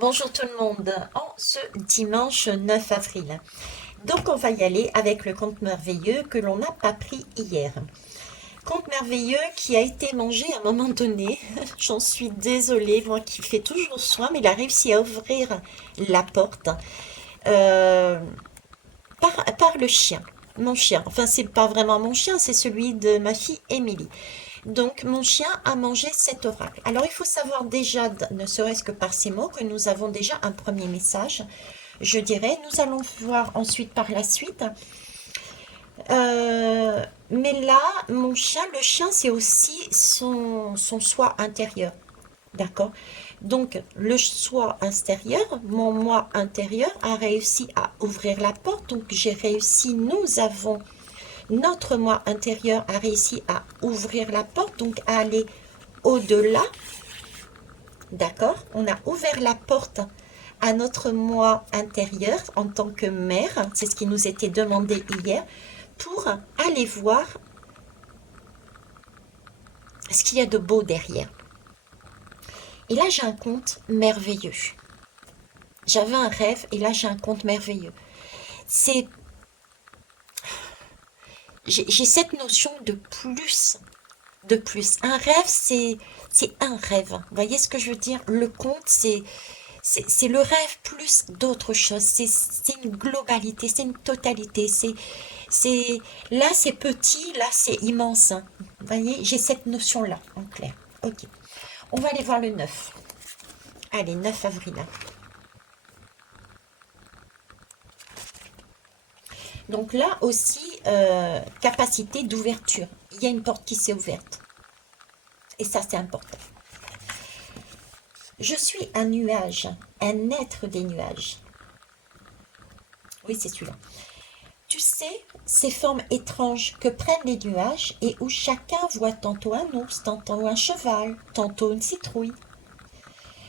Bonjour tout le monde, en ce dimanche 9 avril. Donc on va y aller avec le conte merveilleux que l'on n'a pas pris hier. Conte merveilleux qui a été mangé à un moment donné. J'en suis désolée, moi qui fais toujours soin, mais il a réussi à ouvrir la porte euh, par le chien. Mon chien, enfin c'est pas vraiment mon chien, c'est celui de ma fille Émilie. Donc, mon chien a mangé cet oracle. Alors, il faut savoir déjà, ne serait-ce que par ces mots, que nous avons déjà un premier message. Je dirais, nous allons voir ensuite par la suite. Mais là, mon chien, le chien, c'est aussi son soi intérieur. D'accord? Donc, le soi extérieur, mon moi intérieur, a réussi à ouvrir la porte. Donc, j'ai réussi, nous avons notre moi intérieur a réussi à ouvrir la porte, donc à aller au-delà, d'accord? On a ouvert la porte à notre moi intérieur en tant que mère, c'est ce qui nous était demandé hier, pour aller voir ce qu'il y a de beau derrière. Et là, j'ai un conte merveilleux. J'avais un rêve et là, j'ai un conte merveilleux. C'est, j'ai cette notion de plus. De plus. Un rêve, c'est un rêve. Vous voyez ce que je veux dire? Le conte, c'est le rêve plus d'autres choses. C'est une globalité, c'est une totalité. C'est, là, c'est petit, là, c'est immense, hein. Vous voyez, j'ai cette notion-là, en clair. Ok. On va aller voir le 9. Allez, 9 avril. Donc là aussi, capacité d'ouverture. Il y a une porte qui s'est ouverte. Et ça, c'est important. Je suis un nuage, un être des nuages. Oui, c'est celui-là. Tu sais, ces formes étranges que prennent les nuages et où chacun voit tantôt un ours, tantôt un cheval, tantôt une citrouille.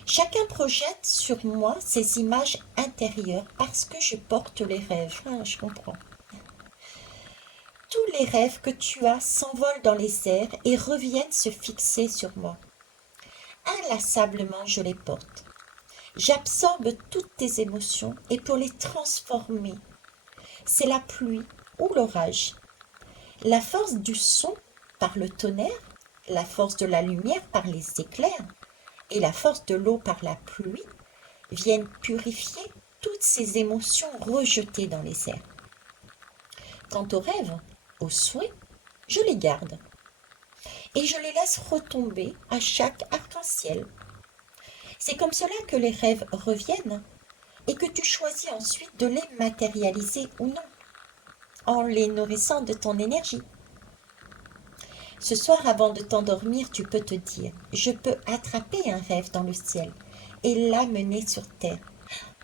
Chacun projette sur moi ces images intérieures parce que je porte les rêves. Ah, je comprends. Tous les rêves que tu as s'envolent dans les airs et reviennent se fixer sur moi. Inlassablement, je les porte. J'absorbe toutes tes émotions et pour les transformer, c'est la pluie ou l'orage. La force du son par le tonnerre, la force de la lumière par les éclairs et la force de l'eau par la pluie viennent purifier toutes ces émotions rejetées dans les airs. Quant aux rêves, aux souhaits, je les garde et je les laisse retomber à chaque arc-en-ciel. C'est comme cela que les rêves reviennent et que tu choisis ensuite de les matérialiser ou non, en les nourrissant de ton énergie. Ce soir, avant de t'endormir, tu peux te dire, je peux attraper un rêve dans le ciel et l'amener sur terre.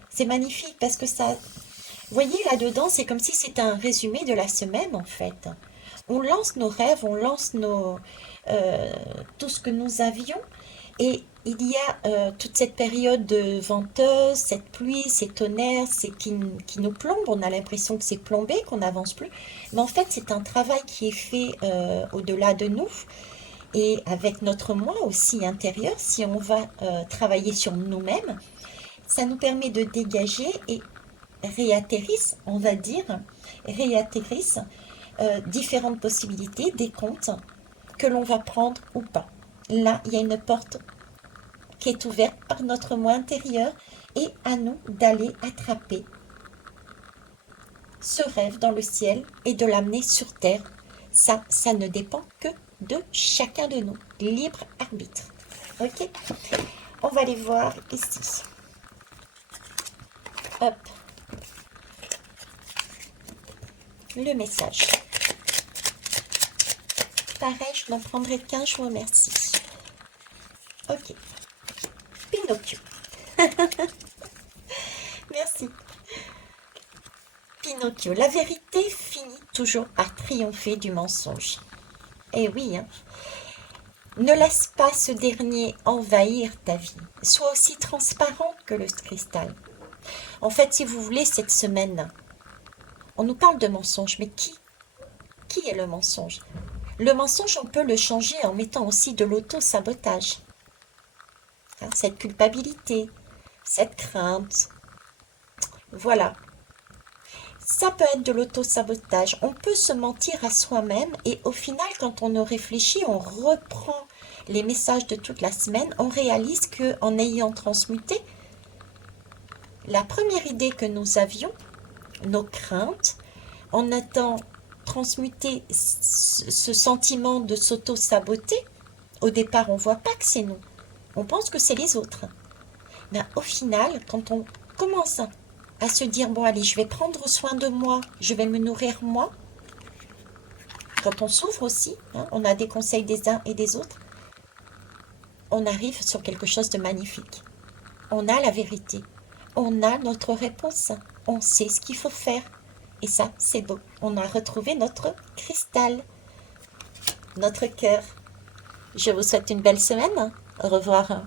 C'est magnifique parce que ça, vous voyez là-dedans, c'est comme si c'était un résumé de la semaine en fait. On lance nos rêves, on lance euh, tout ce que nous avions. Et il y a toute cette période de venteuse, cette pluie, ces tonnerres, qui nous plombe. On a l'impression que c'est plombé, qu'on n'avance plus. Mais en fait, c'est un travail qui est fait au-delà de nous et avec notre moi aussi intérieur. Si on va travailler sur nous-mêmes, ça nous permet de dégager et réatterrissent, on va dire, réatterrissent différentes possibilités, des comptes que l'on va prendre ou pas. Là, il y a une porte qui est ouverte par notre moi intérieur et à nous d'aller attraper ce rêve dans le ciel et de l'amener sur terre. Ça ne dépend que de chacun de nous. Libre arbitre. Ok. On va aller voir ici. Hop. Le message. Pareil, je n'en prendrai qu'un, je vous remercie. Ok. Pinocchio. Merci. Pinocchio. La vérité finit toujours par triompher du mensonge. Eh oui, hein. Ne laisse pas ce dernier envahir ta vie. Sois aussi transparente que le cristal. En fait, si vous voulez, cette semaine, on nous parle de mensonge, mais qui est le mensonge? Le mensonge, on peut le changer en mettant aussi de l'auto-sabotage. Hein, cette culpabilité, cette crainte. Voilà. Ça peut être de l'auto-sabotage. On peut se mentir à soi-même et au final, quand on réfléchit, on reprend les messages de toute la semaine, on réalise que en ayant transmuté la première idée que nous avions, nos craintes, en étant transmuté ce sentiment de s'auto-saboter, au départ, on ne voit pas que c'est nous. On pense que c'est les autres. Mais au final, quand on commence à se dire, bon allez, je vais prendre soin de moi, je vais me nourrir moi, quand on souffre aussi, hein, on a des conseils des uns et des autres, on arrive sur quelque chose de magnifique. On a la vérité, on a notre réponse, on sait ce qu'il faut faire. Et ça, c'est beau. On a retrouvé notre cristal, notre cœur. Je vous souhaite une belle semaine. Au revoir.